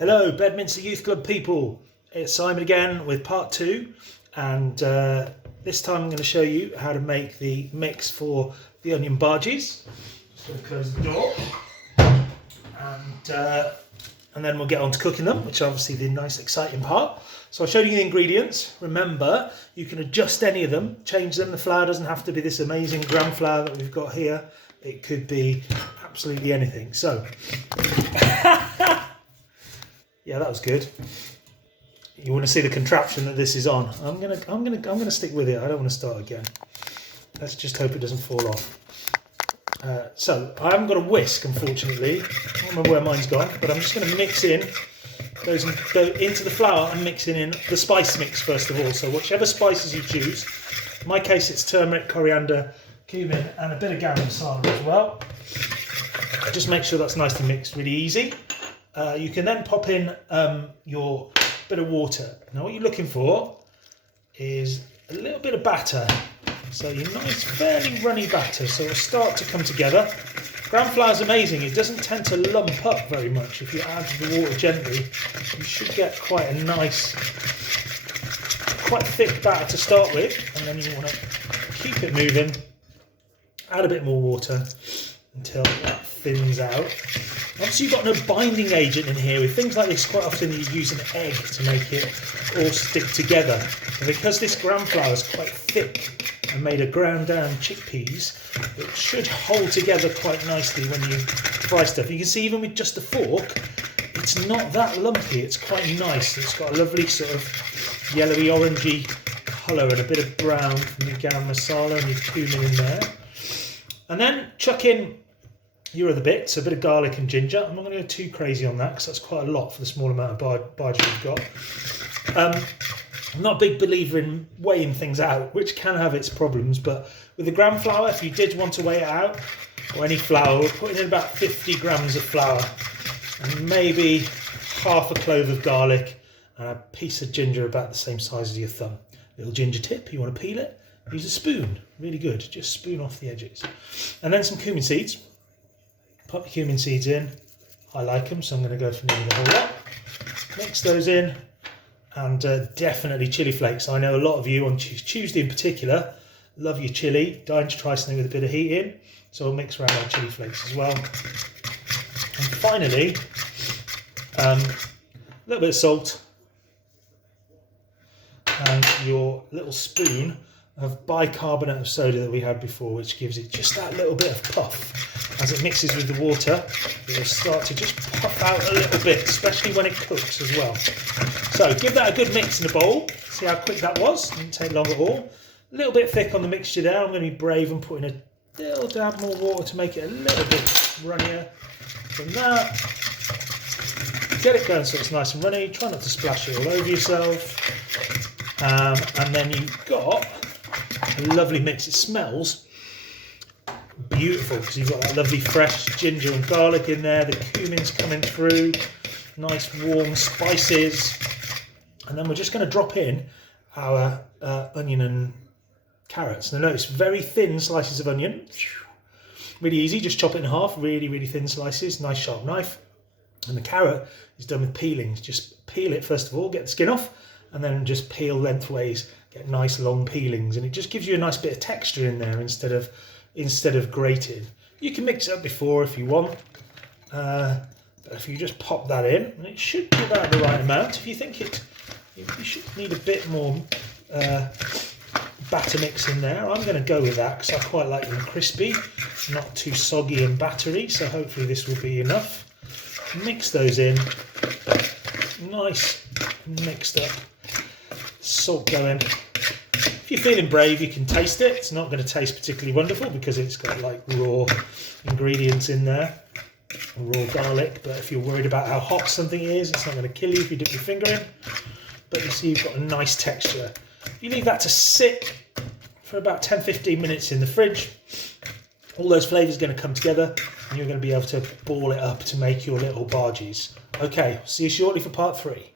Hello, Bedminster Youth Club people. It's Simon again with part 2, and this time I'm going to show you how to make the mix for the onion bhajis. Just going to close the door, and then we'll get on to cooking them, which is obviously the nice exciting part. So I'll show you the ingredients. Remember, you can adjust any of them, change them. The flour doesn't have to be this amazing gram flour that we've got here. It could be absolutely anything. So yeah, that was good. You want to see the contraption that this is on. I'm gonna stick with it. I don't want to start again. Let's just hope it doesn't fall off. So I haven't got a whisk, unfortunately. I don't remember where mine's gone, but I'm just going to mix in those and go into the flour and mixing in the spice mix first of all. So whichever spices you choose. In my case, it's turmeric, coriander, cumin, and a bit of garam masala as well. Just make sure that's nicely mixed, really easy. You can then pop in your bit of water. Now what you're looking for is a little bit of batter. So your nice, fairly runny batter. So it'll start to come together. Gram flour is amazing. It doesn't tend to lump up very much. If you add the water gently, you should get quite a nice, quite thick batter to start with. And then you want to keep it moving. Add a bit more water until that thins out. Obviously you've got no binding agent in here. With things like this, quite often you use an egg to make it all stick together. And because this gram flour is quite thick and made of ground down chickpeas, it should hold together quite nicely when you fry stuff. You can see even with just a fork, it's not that lumpy. It's quite nice. It's got a lovely sort of yellowy orangey colour and a bit of brown from your garam masala and your cumin in there. And then chuck in your other bits, a bit of garlic and ginger. I'm not going to go too crazy on that because that's quite a lot for the small amount of bhaji we've got. I'm not a big believer in weighing things out, which can have its problems, but with the gram flour, if you did want to weigh it out, or any flour, we're putting in about 50 grams of flour, and maybe half a clove of garlic, and a piece of ginger about the same size as your thumb. Little ginger tip, you want to peel it, use a spoon, really good, just spoon off the edges. And then some cumin seeds. Pop your cumin seeds in. I like them, so I'm going to go for nearly the whole lot. Mix those in, and definitely chilli flakes. I know a lot of you on Tuesday in particular love your chilli, dying to try something with a bit of heat in, so I'll mix around my chilli flakes as well. And finally, a little bit of salt and your little spoon of bicarbonate of soda that we had before, which gives it just that little bit of puff. As it mixes with the water, it will start to just puff out a little bit, especially when it cooks as well. So give that a good mix in a bowl. See how quick that was? Didn't take long at all. A little bit thick on the mixture there. I'm going to be brave and put in a little dab more water to make it a little bit runnier than that. Get it going so it's nice and runny. Try not to splash it all over yourself. And then you've got a lovely mix. It smells beautiful because you've got that lovely fresh ginger and garlic in there, the cumin's coming through, nice warm spices, and then we're just going to drop in our onion and carrots. Now notice, very thin slices of onion, really easy, just chop it in half, really thin slices, nice sharp knife. And the carrot is done with peelings. Just peel it first of all, get the skin off, and then just peel lengthways, get nice long peelings, and it just gives you a nice bit of texture in there instead of grated. You can mix it up before if you want, but if you just pop that in, and it should be about the right amount. If you think you should need a bit more batter mix in there, I'm going to go with that because I quite like them crispy, not too soggy and battery, so hopefully this will be enough. Mix those in, nice mixed up, salt going. If you're feeling brave, you can taste it. It's not going to taste particularly wonderful because it's got like raw ingredients in there, raw garlic. But if you're worried about how hot something is, it's not going to kill you if you dip your finger in. But you see you've got a nice texture. You leave that to sit for about 10-15 minutes in the fridge. All those flavours are going to come together and you're going to be able to ball it up to make your little bhajis. Okay, see you shortly for part 3.